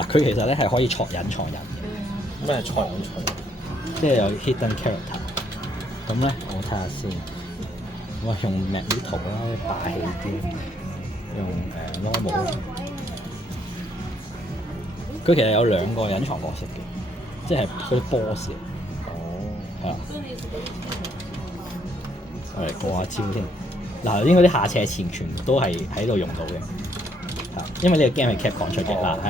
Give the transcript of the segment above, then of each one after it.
嗱，佢其實咧係可以隱藏人嘅。咩係藏？即係有 hidden character。咁咧，我睇下先。我用 Magneto 啦，霸氣啲。用normal。佢其實有兩個隱藏角色嘅，即係嗰啲 boss 嘅。哦。係啊。我嚟過下招先。嗱，頭先嗰啲下斜前全部都係喺度用到嘅。係，因為呢個 game 係 Capcom 出嘅。嗱，係。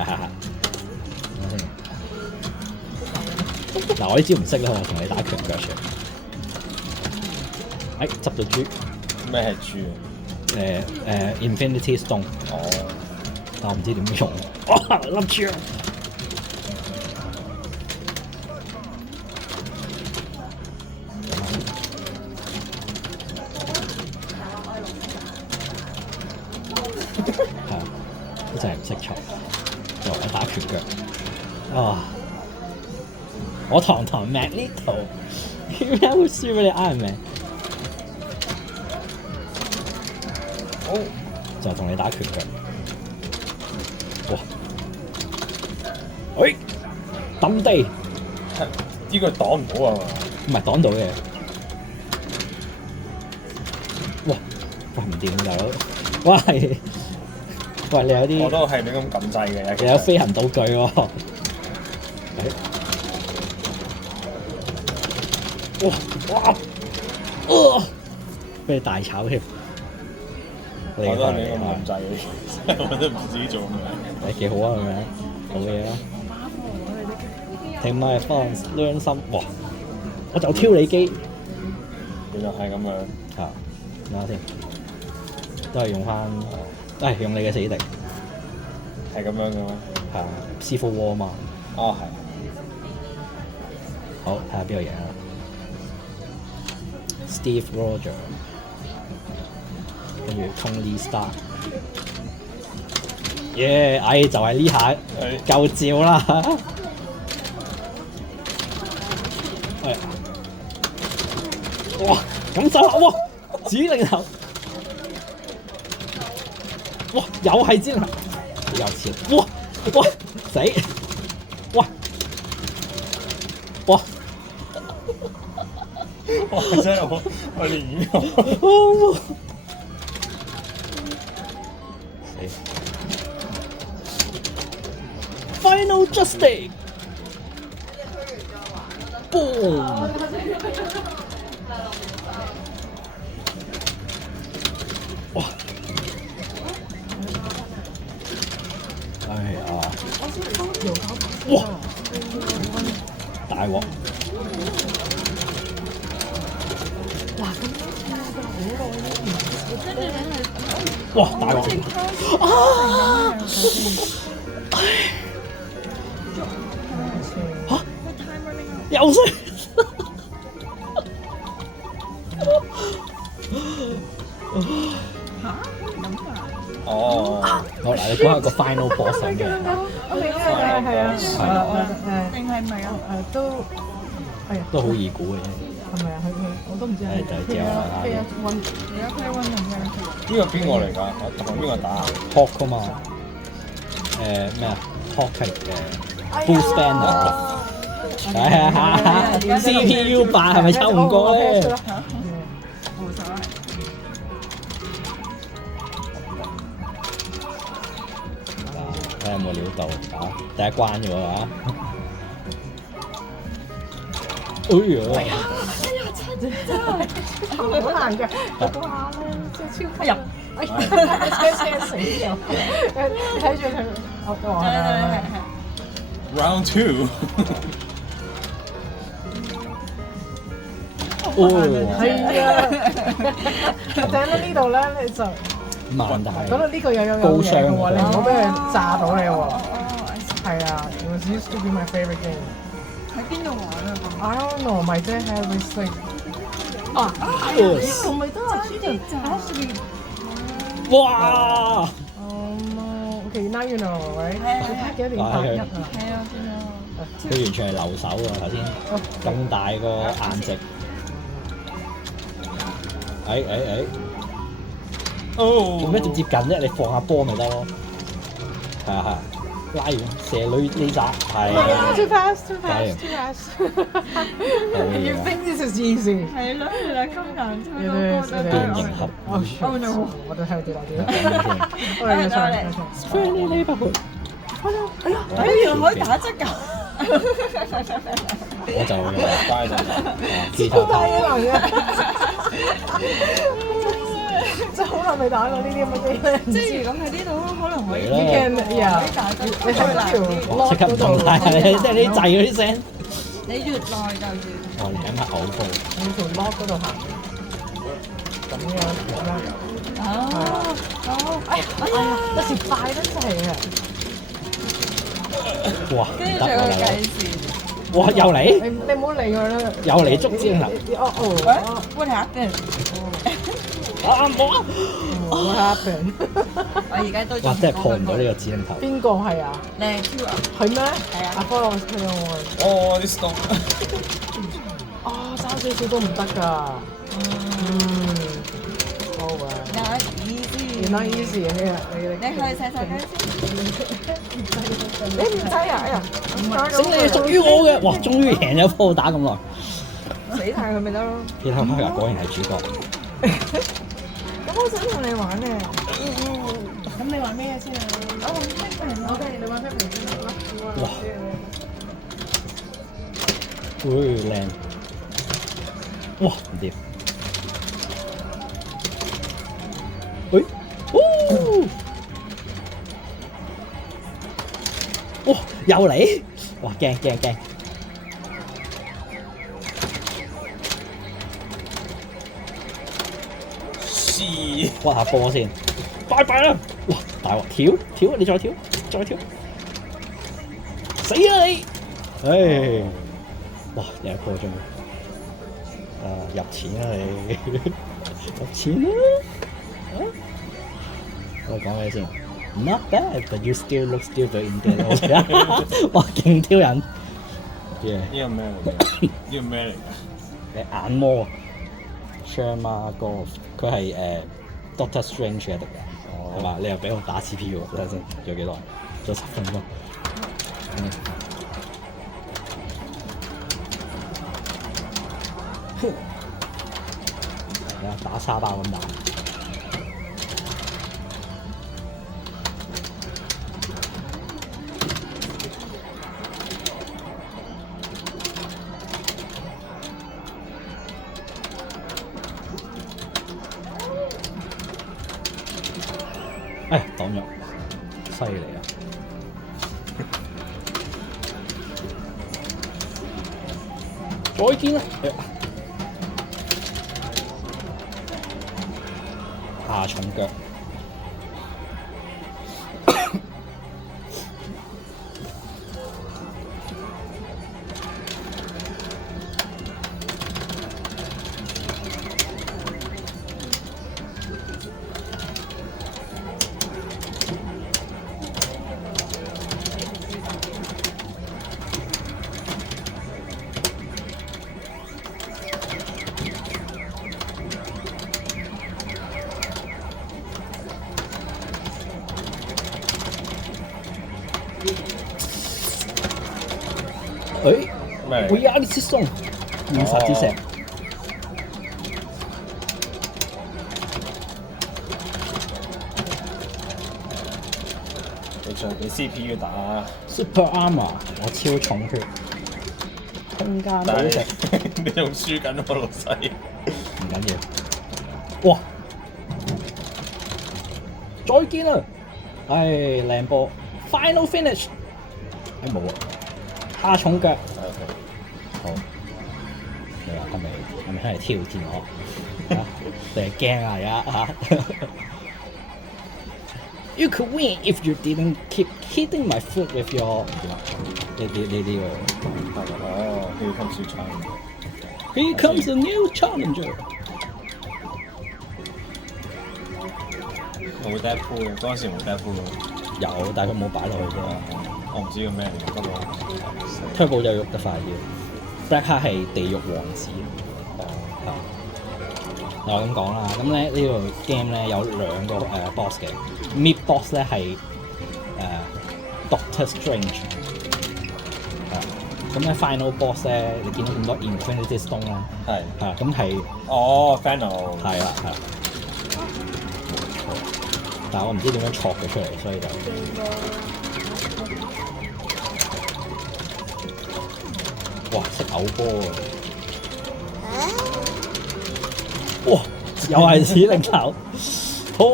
嗱，我呢招唔識啦，我同你打拳腳出。執到豬。咩係豬？Infinity Stone。哦。但我唔知點用。哇！粒豬。係啊，真係唔識錯。就我打拳腳。啊！我堂 Magneto， 點解會輸俾你 Iron Man？好，就同你打拳腳。哇！喂，抌地，呢個擋唔到啊嘛？唔係擋到嘅。哇！唔掂大佬。喂，你有啲我都係你咁撳掣嘅。你有飛行道具喎。哇！俾你大炒添。我都係你咁撳掣嘅，我都唔知自己做咩。幾好啊，係咪？好嘢啊！Take my advice, learn some。哇！我就挑你機。原來係咁樣。係，等下先，都係用翻，用你嘅死敵。係咁樣嘅咩？係啊，Civil War 嘛。哦，係。好，睇下邊個贏啦。Steve Rogers， 跟住 Tony Stark。耶！就係呢下夠照啦。哇！咁走下，哇！指令頭，哇！又係指令頭，又似，哇！死！哇！真係我連演Final Justice。Boom！ 哇！哇！大鑊！哇！大鑊！啊！嚇！又衰！哦。好嗱，你講下個 final boss 係咩？定係咪啊？都都好易估嘅啫。係咪啊？我都唔知係。就係之後啦。而家 play one 同咩？呢個邊個嚟㗎？我同邊個打？Hulk 啊嘛。咩啊 ？Hulk 係Bruce Banner。CPU 8係咪抽唔過咧？睇下有冇料到第一關嘅喎嚇。哎呀！真係好難嘅，嗰下咧即係超級入，車死咗。你睇住佢，我話係。Round 2。哦，係啊，頂到呢度咧，你就萬大。覺得呢個有嘢嘅喎，你唔好俾佢炸到你喎。係啊，it was used to be my favorite game。喺邊度玩啊？ I don't know，咪即係 everything。啊，呢個咪都係呢度。哇！哦，OK，now you know，right？你睇幾多年81啊？係啊，見到。佢完全係留守啊！頭先咁大個顏值。哦！做咩咁接近啫？你放下波咪得咯。係啊。拉完射女呢扎係 Too fast, too 加油 fast, too fast. You think this is easy? 係咯，原來咁難唱 It 到歌 is, 得 it 變 is. 形俠 Oh shit. Oh no. What the hell did I do? 等陣先。我哋要唱，要唱。 Friendly neighborhood，哎呀，哎呀，可以打側㗎。我就乖就吉他好低能嘅，真係好耐未打過呢啲咁嘅 game。即係如果喺呢度可能可以嚟啦 You can, yeah. 可以打側，你睇嗰條哇！即刻唔同晒，即係啲掣嗰啲聲。你越耐就越。我舐下嘔波。你條 lock 嗰度行，咁樣咁樣。哦，哎呀，有時快得滯啊！哇！唔跟住仲有得喎，大佬計時。哇！又嚟，你唔好理佢啦。又嚟捉尖啦！哦 What happened？啊冇啊！ ，What happened？我而家都哇！真係破唔到呢個指令頭。邊個係啊？靚超啊！係咩？係啊阿科我聽到我。哦啲 stop，哦，爭少少都唔得㗎。好啊。Not easy。原來 easy 嘅你去洗手間先。你唔使啊！哎呀，勝利係屬於我嘅，哇！終於贏咗鋪打咁耐。死曬佢咪得咯。皮特克果然係主角。咁我想同你玩咧。咁你玩咩先啊？我玩咩平我哋你玩咩平先啦？哇！靚！哇！唔掂。誒！哦！哇！又嚟！哇！驚驚驚！是屈下波先，拜拜啦！哇！大鑊跳跳，你再跳再跳，死啦你！唉！哇！又一波鐘，入錢啦你，入錢啦！我講咩先 ？Not bad, but you still look stupid in there 哇！勁挑人嘅呢個咩嚟嘅？呢個咩嚟嘅？眼魔 Sherma Golf， 佢係Doctor Strange 嘅敵人，係嘛？你又俾我打 CPU 喎，等陣先，仲有幾耐？仲有10分鐘。係啊，打沙包咁打。誒擋咗，犀利啊！再見啦！下重腳。誒咩嚟會有啲切鬆，現實之石。你仲俾 CPU 打， Super Armor， 我超重血，空間但係寶石你仲輸緊喎老細。唔緊要。哇！再見啦！唉，靚波 ，Final finish。誒冇啊，下重腳。好，你話係咪挑戰我？啊你係驚啊而家嚇？You could win if you didn't keep hitting my foot with your 呢個。哦，Here comes your challenger。 Here comes a new challenger。冇 Deadpool 嘅，嗰陣時冇 Deadpool 嘅。有，但係佢冇擺落去啫。我唔知個咩嚟嘅，不過 Turbo 就喐得快啲。Black Heart 係地獄王子。係。我咁講啦，咁咧呢個 game 咧有兩個boss 嘅。Mid boss 咧係 Doctor Strange。咁咧 Final Boss 咧，你見到咁多 Infinity Stone 啦，係係咁係哦 Final 係啦係啦，冇錯。但係我唔知點樣戳佢出嚟，所以就哇識嘔波喎！哇又係指令頭，好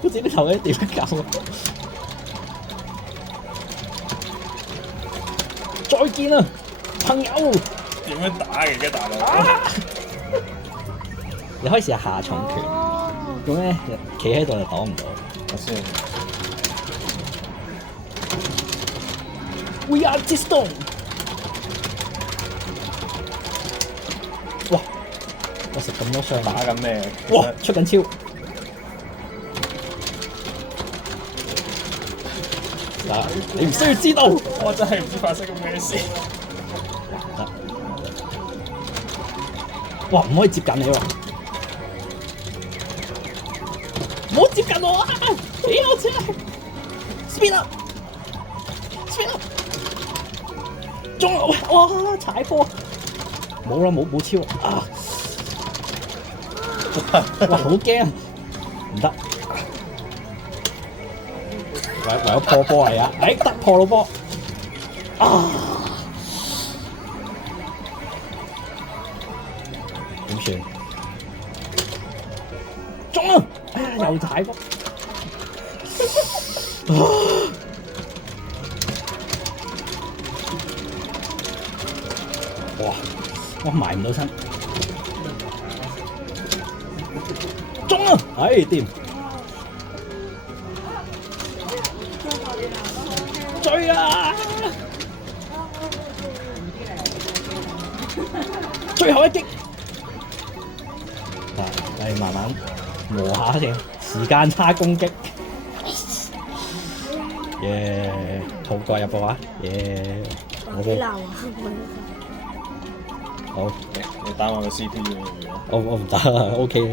個指令頭咧點樣搞啊？再見啊，朋友！點樣打嘅大佬？你可以試下下重拳，咁咧企喺度就擋唔到。我先。We are the stone。哇！我食咁多傷，打緊咩？哇！出緊超。嗱，你唔需要知道。我真係唔知發生緊咩事。哇！唔可以接近你喎，唔好接近我啊！屌出嚟 ！Speed up！Speed up！ 中啊！哇！踩波！冇啦，冇超啊！哇！好驚啊！唔得，唯有破波嚟啊！哎，得破到波啊！點算？中啊！哎呀，又踩波！哇！我埋唔到身，中啊！哎，掂！追啊！最後一擊！係慢慢磨下先，時間差攻擊。耶！好過入波啊！耶！好嘅。好，你打我個 CPU 我唔打啦，OK。